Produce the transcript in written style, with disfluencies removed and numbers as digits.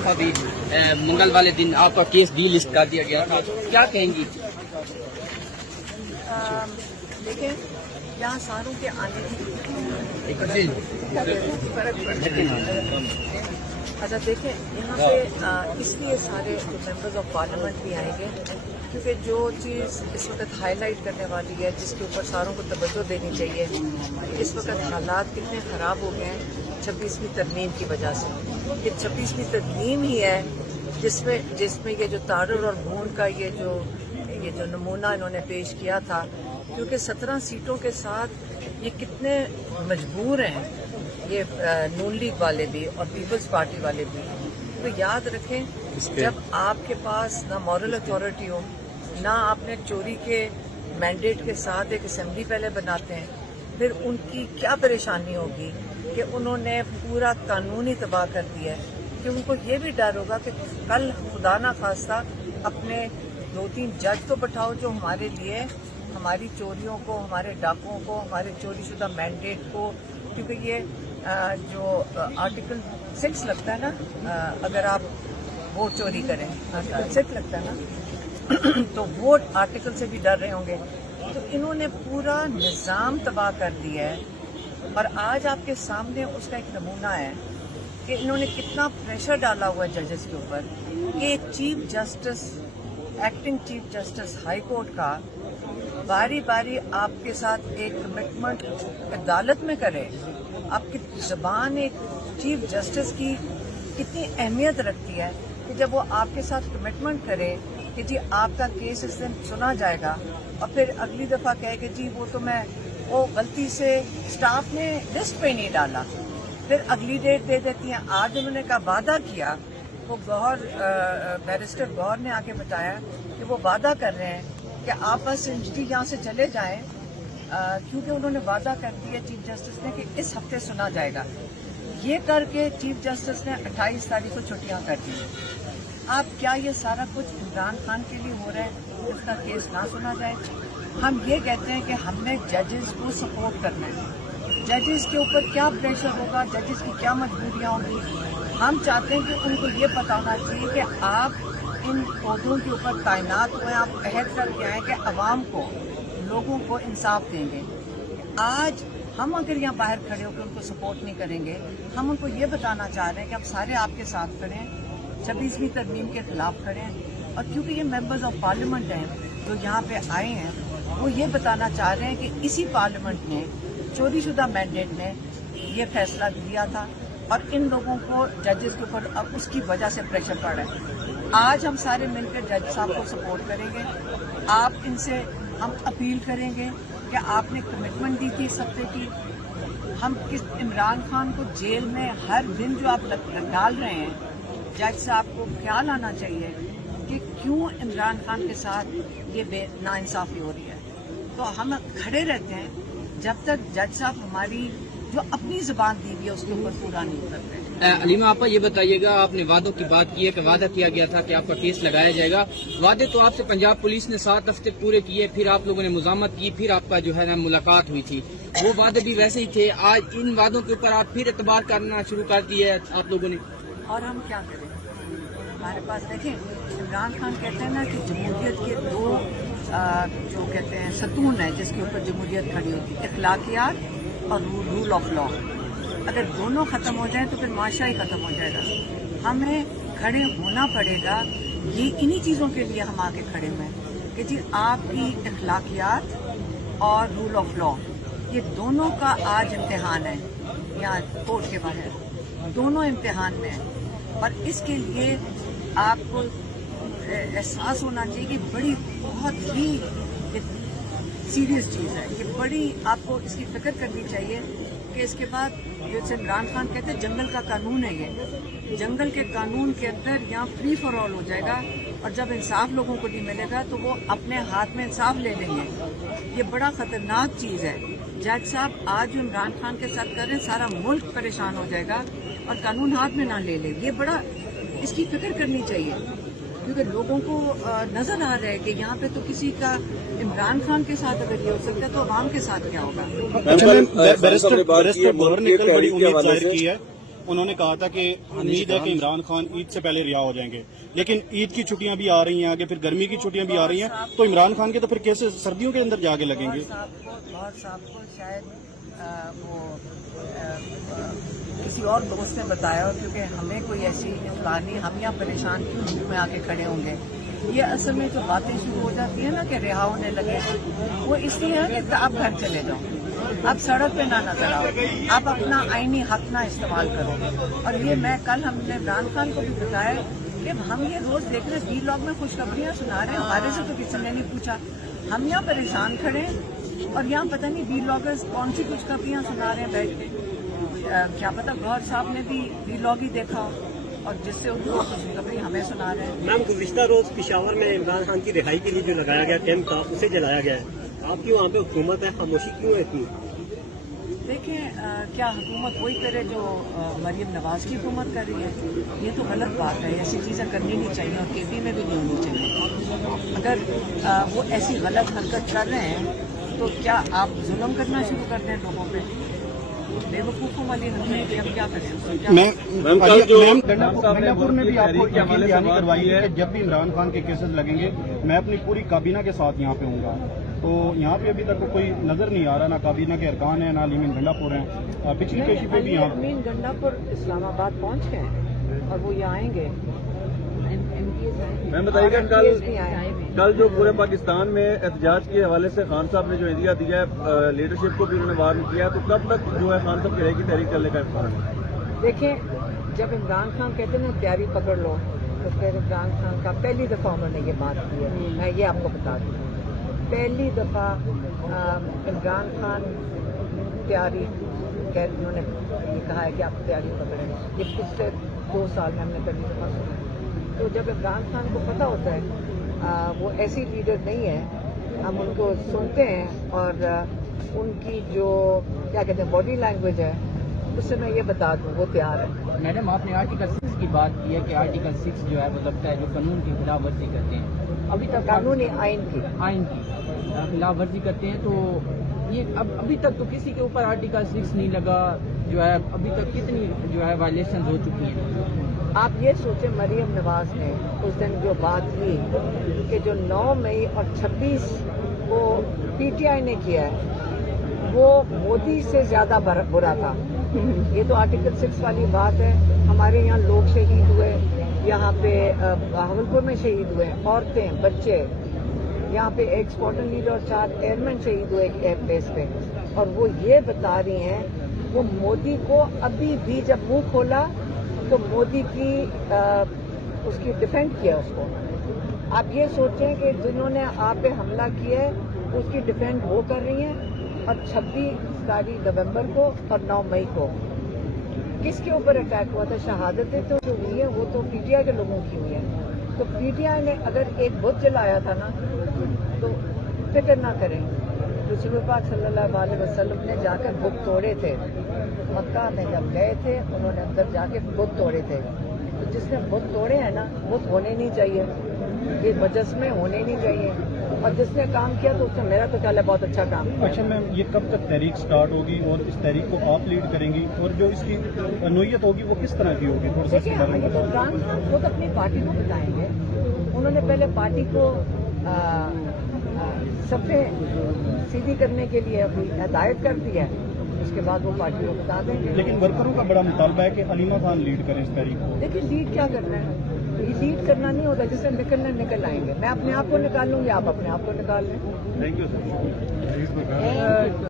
دفعہ بھی منگل والے دن آپ کا کیس ڈی لسٹ کر دیا گیا تھا، کیا کہیں گی؟ دیکھیں یہاں ساروں کے آنے کی فرق پڑتا ہے۔ اچھا دیکھیں یہاں پہ اس لیے سارے ممبرز آف پارلیمنٹ بھی آئیں گے کیونکہ جو چیز اس وقت ہائی لائٹ کرنے والی ہے، جس کے اوپر ساروں کو توجہ دینی چاہیے، اس وقت حالات کتنے خراب ہو گئے ہیں 26ویں ترمیم کی وجہ سے۔ یہ 26ویں ترمیم ہی ہے جس میں یہ جو تارڑ اور بھون کا یہ جو نمونہ انہوں نے پیش کیا تھا، کیونکہ 17 سیٹوں کے ساتھ یہ کتنے مجبور ہیں یہ نون لیگ والے بھی اور پیپلز پارٹی والے بھی۔ تو یاد رکھیں جب آپ کے پاس نہ مورل اتھارٹی ہو، نہ آپ نے چوری کے مینڈیٹ کے ساتھ ایک اسمبلی پہلے بناتے ہیں، پھر ان کی کیا پریشانی ہوگی کہ انہوں نے پورا قانون ہی تباہ کر دیا ہے، کہ ان کو یہ بھی ڈر ہوگا کہ کل خدا نہ خواستہ اپنے 2-3 جج تو بٹھاؤ جو ہمارے لیے ہماری چوریوں کو، ہمارے ڈاکوں کو، ہمارے چوری شدہ مینڈیٹ کو، کیونکہ یہ جو آرٹیکل 6 لگتا ہے نا، اگر آپ وہ چوری کریں 6 لگتا ہے نا، تو وہ آرٹیکل سے بھی ڈر رہے ہوں گے۔ تو انہوں نے پورا نظام تباہ کر دیا ہے، اور آج آپ کے سامنے اس کا ایک نمونہ ہے کہ انہوں نے کتنا پریشر ڈالا ہوا ہے ججز کے اوپر کہ chief justice, acting chief justice high court کا باری باری آپ کے ساتھ ایک کمٹمنٹ عدالت میں کرے۔ آپ کی زبان ایک چیف جسٹس کی کتنی اہمیت رکھتی ہے کہ جب وہ آپ کے ساتھ کمٹمنٹ کرے کہ جی آپ کا کیس اس دن سنا جائے گا، اور پھر اگلی دفعہ کہے کہ جی وہ غلطی سے اسٹاف نے لسٹ پہ نہیں ڈالا، پھر اگلی ڈیٹ دے دیتی ہیں۔ آج انہوں نے کہا وعدہ کیا، وہ بیرسٹر گوہر نے آ کے بتایا کہ وہ وعدہ کر رہے ہیں کہ آپ بس یہاں سے چلے جائیں، کیونکہ انہوں نے وعدہ کر دیا چیف جسٹس نے کہ اس ہفتے سنا جائے گا۔ یہ کر کے چیف جسٹس نے 28 تاریخ کو چھٹیاں کر دی۔ اب کیا یہ سارا کچھ عمران خان کے لیے ہو رہا ہے اس کا کیس نہ سنا جائے؟ ہم یہ کہتے ہیں کہ ہم نے ججز کو سپورٹ کرنا ہے، ججز کے اوپر کیا پریشر ہوگا، ججز کی کیا مجبوریاں ہوں گی۔ ہم چاہتے ہیں کہ ان کو یہ پتا ہونا چاہیے کہ آپ ان عہدوں کے اوپر تعینات ہوئے، آپ عہد کر کے آئیں کہ عوام کو، لوگوں کو انصاف دیں گے۔ آج ہم اگر یہاں باہر کھڑے ہو کے ان کو سپورٹ نہیں کریں گے، ہم ان کو یہ بتانا چاہ رہے ہیں کہ ہم سارے آپ کے ساتھ کھڑے ہیں، 26ویں ترمیم کے خلاف کھڑے ہیں، اور کیونکہ یہ ممبرز آف پارلیمنٹ ہیں جو یہاں پہ آئے ہیں، وہ یہ بتانا چاہ رہے ہیں کہ اسی پارلیمنٹ نے چوری شدہ مینڈیٹ نے یہ فیصلہ دیا تھا، اور ان لوگوں کو ججز کے اوپر اب اس کی وجہ سے پریشر پڑ رہا ہے۔ آج ہم سارے مل کر جج صاحب کو سپورٹ کریں گے، آپ ان سے ہم اپیل کریں گے کہ آپ نے کمٹمنٹ دی تھی اس ہفتے کی، ہم عمران خان کو جیل میں ہر دن جو آپ ڈال رہے ہیں، جج صاحب کو خیال آنا چاہیے کہ کیوں عمران خان کے ساتھ یہ بے ناانصافی ہو رہی ہے۔ تو ہم کھڑے رہتے ہیں جب تک جج صاحب ہماری جو اپنی زبان دی ہوئی ہے اس کے اوپر پورا نہیں اترتے۔ علیمہ آپا یہ بتائیے گا، آپ نے وعدوں کی بات کی ہے کہ وعدہ کیا گیا تھا کہ آپ کا کیس لگایا جائے گا، وعدے تو آپ سے پنجاب پولیس نے 7 ہفتے پورے کیے، پھر آپ لوگوں نے مزاحمت کی، پھر آپ کا جو ہے نا ملاقات ہوئی تھی، وہ وعدے بھی ویسے ہی تھے۔ آج ان وعدوں کے اوپر آپ پھر اعتبار کرنا شروع کر دیے آپ لوگوں نے، اور ہم کیا کریں؟ ہمارے پاس دیکھیں عمران خان کہتے ہیں نا کہ جمہوریت کے 2 جو کہتے ہیں ستون ہیں جس کے اوپر جمہوریت کھڑی ہوتی ہے، اخلاقیات اور رول آف لا۔ اگر دونوں ختم ہو جائیں تو پھر معاشرہ ہی ختم ہو جائے گا۔ ہمیں کھڑے ہونا پڑے گا، یہ انہی چیزوں کے لیے ہم آگے کھڑے ہوئے ہیں کہ جی آپ کی اخلاقیات اور رول آف لا، یہ دونوں کا آج امتحان ہے، یہاں کورٹ کے باہر دونوں امتحان میں ہیں، اور اس کے لیے آپ کو احساس ہونا چاہیے کہ بڑی بہت ہی سیریس چیز ہے یہ، بڑی آپ کو اس کی فکر کرنی چاہیے کہ اس کے بعد جیسے عمران خان کہتے ہیں جنگل کا قانون ہے، یہ جنگل کے قانون کے اندر یہاں فری فار آل ہو جائے گا، اور جب انصاف لوگوں کو نہیں ملے گا تو وہ اپنے ہاتھ میں انصاف لے لیں گے۔ یہ بڑا خطرناک چیز ہے۔ جج صاحب آج جو عمران خان کے ساتھ کر رہے ہیں، سارا ملک پریشان ہو جائے گا اور قانون ہاتھ میں نہ لے لے، یہ بڑا اس کی فکر کرنی چاہیے، کیونکہ لوگوں کو نظر آ رہا ہے کہ یہاں پہ تو کسی کا عمران خان کے ساتھ اگر یہ ہو سکتا ہے تو عوام کے ساتھ کیا ہوگا۔ بیرسٹر گوہر نے کل بڑی امید ظاہر کی ہے، انہوں نے کہا تھا کہ امید ہے کہ عمران خان عید سے پہلے رہا ہو جائیں گے، لیکن عید کی چھٹیاں بھی آ رہی ہیں آگے، پھر گرمی کی چھٹیاں بھی آ رہی ہیں، تو عمران خان کے تو پھر کیسز سردیوں کے اندر جا کے لگیں گے؟ گوہر صاحب کو شاید وہ کسی اور دوست نے بتایا ہو، کیونکہ ہمیں کوئی ایسی اطلاع نہیں، ہم یہاں پریشان کیوں دھوپ میں آ کے کھڑے ہوں گے. یہ اصل میں جو باتیں شروع ہو جاتی ہیں نا کہ رہا ہونے لگے، وہ اس لیے ہے کہ آپ گھر چلے جاؤ، آپ سڑک پہ نہ نظر آؤ، آپ اپنا آئینی حق نہ استعمال کرو. اور یہ میں کل ہم نے عمران خان کو بھی بتایا کہ ہم یہ روز دیکھ رہے ہیں وی لاگ میں خوشخبریاں سنا رہے ہیں، ہمارے سے تو کسی نے نہیں پوچھا، ہم یہاں پریشان کھڑے ہیں اور یہاں پتہ نہیں وی لاگرز کون سی خوشخبریاں سنا رہے ہیں بیٹھ کے. کیا پتہ گوہر صاحب نے بھی وی لاگ ہی دیکھا ہو اور جس سے ان کو خوشخبری ہمیں سنا رہے ہیں. میم گزشتہ روز پشاور میں عمران خان کی رہائی کے لیے جو لگایا گیا کیمپ تھا اسے جلایا گیا ہے، آپ کی وہاں پہ حکومت ہے، خاموشی کیوں ہے اتنی؟ دیکھیں کیا حکومت وہی کرے جو مریم نواز کی حکومت کر رہی ہے؟ یہ تو غلط بات ہے، ایسی چیزیں کرنی نہیں چاہیے اور کے پی میں بھی نہیں ہونی چاہیے. اگر وہ ایسی غلط حرکت کر رہے ہیں تو کیا آپ ظلم کرنا شروع کر دیں لوگوں پہ؟ بے وقوفوں والی حرکت کی ہم کیا کریں؟ میم گنڈا پور میں بھی آپ کو یقین دہانی کروائی ہے کہ جب بھی عمران خان کے کیسز لگیں گے میں اپنی پوری کابینہ کے ساتھ یہاں پہ ہوں گا. تو یہاں پہ ابھی تک کوئی نظر نہیں آ رہا، نہ کابینہ کے ارکان ہیں، نہ امین گنڈا پور ہیں. پچھلی پیشی پہ بھی یہاں امین گنڈا پور اسلام آباد پہنچ گئے ہیں اور وہ یہاں آئیں گے. میم بتائیے گا کل جو پورے پاکستان میں احتجاج کے حوالے سے خان صاحب نے جو ایریا دیا ہے لیڈرشپ کو بھی انہوں نے وارن کیا ہے، تو کب تک جو ہے خان صاحب کی رہے گی تحریک چلنے کا امکان ہے؟ دیکھیں جب عمران خان کہتے ہیں نا تیاری پکڑ لو، تو پھر عمران خان کا پہلی دفعہ انہوں نے یہ بات کی ہے. میں یہ آپ کو بتا دوں پہلی دفعہ عمران خان تیاری انہوں نے یہ کہا ہے کہ آپ تیاری پکڑیں. یہ پچھلے 2 سال میں ہم نے پہلی دفعہ سنا. تو جب عمران خان کو پتہ ہوتا ہے وہ ایسی لیڈر نہیں ہے، ہم ان کو سنتے ہیں اور ان کی جو کیا کہتے ہیں باڈی لینگویج ہے اس سے میں یہ بتا دوں وہ تیار ہے. میڈم آپ نے آرٹیکل 6 کی بات کی ہے کہ آرٹیکل 6 جو ہے وہ لگتا ہے جو قانون کی خلاف ورزی کرتے ہیں، ابھی تک قانونی آئین کی خلاف ورزی کرتے ہیں. تو یہ ابھی تک تو کسی کے اوپر آرٹیکل 6 نہیں لگا، جو ہے ابھی تک کتنی جو ہے وائلیشن ہو چکی ہیں؟ آپ یہ سوچیں مریم نواز نے اس دن جو بات کی کہ جو 9 مئی اور 26 کو پی ٹی آئی نے کیا ہے وہ مودی سے زیادہ برا تھا. یہ تو آرٹیکل 6 والی بات ہے. ہمارے یہاں لوگ شہید ہوئے، یہاں پہ بہاولپور میں شہید ہوئے، عورتیں بچے، یہاں پہ ایک اسکواڈرن لیڈر اور 4 ایئرمین شہید ہوئے ایک ایئر بیس پہ. اور وہ یہ بتا رہی ہیں وہ مودی کو ابھی بھی جب منہ کھولا تو مودی کی اس کی ڈیفینڈ کیا اس کو. آپ یہ سوچیں کہ جنہوں نے آپ پہ حملہ کیا ہے اس کی ڈیفینڈ وہ کر رہی ہیں. اور 26 نومبر کو اور 9 مئی کو کس کے اوپر اٹیک ہوا تھا؟ شہادتیں تو جو ہوئی ہیں وہ تو پی ٹی آئی کے لوگوں کی ہوئی ہیں. تو پی ٹی آئی نے اگر ایک بت جلایا تھا نا تو فکر نہ کریں. رسول پاک صلی اللہ علیہ وسلم نے جا کر بت توڑے تھے. مکہ میں جب گئے تھے انہوں نے اندر جا کے بت توڑے تھے. تو جس نے بت توڑے ہیں نا بت ہونے نہیں چاہیے، یہ مجسمے ہونے نہیں چاہیے. اور جس نے کام کیا تو اس نے میرا تو خیال ہے بہت اچھا کام کیا. اچھا میم یہ کب تک تحریک سٹارٹ ہوگی اور اس تحریک کو آپ لیڈ کریں گی اور جو اس کی نوعیت ہوگی وہ کس طرح کی ہوگی؟ دیکھیے یہ تو عمران خان خود اپنی پارٹی کو بتائیں گے. انہوں نے پہلے پارٹی کو صفیں سیدھی کرنے کے لیے اپنی ہدایت کر دی ہے، اس کے بعد وہ پارٹی کو بتا دیں گے. لیکن ورکروں کا بڑا مطالبہ ہے کہ حلیمہ خان لیڈ کریں اس تحریک کو. دیکھیے لیڈ کیا کرنا ہے؟ یہ لیڈ کرنا نہیں ہوتا، جس سے نکلنا نکل آئیں گے. میں اپنے آپ کو نکال لوں گی، آپ اپنے آپ کو نکال لیں. Thank you sir.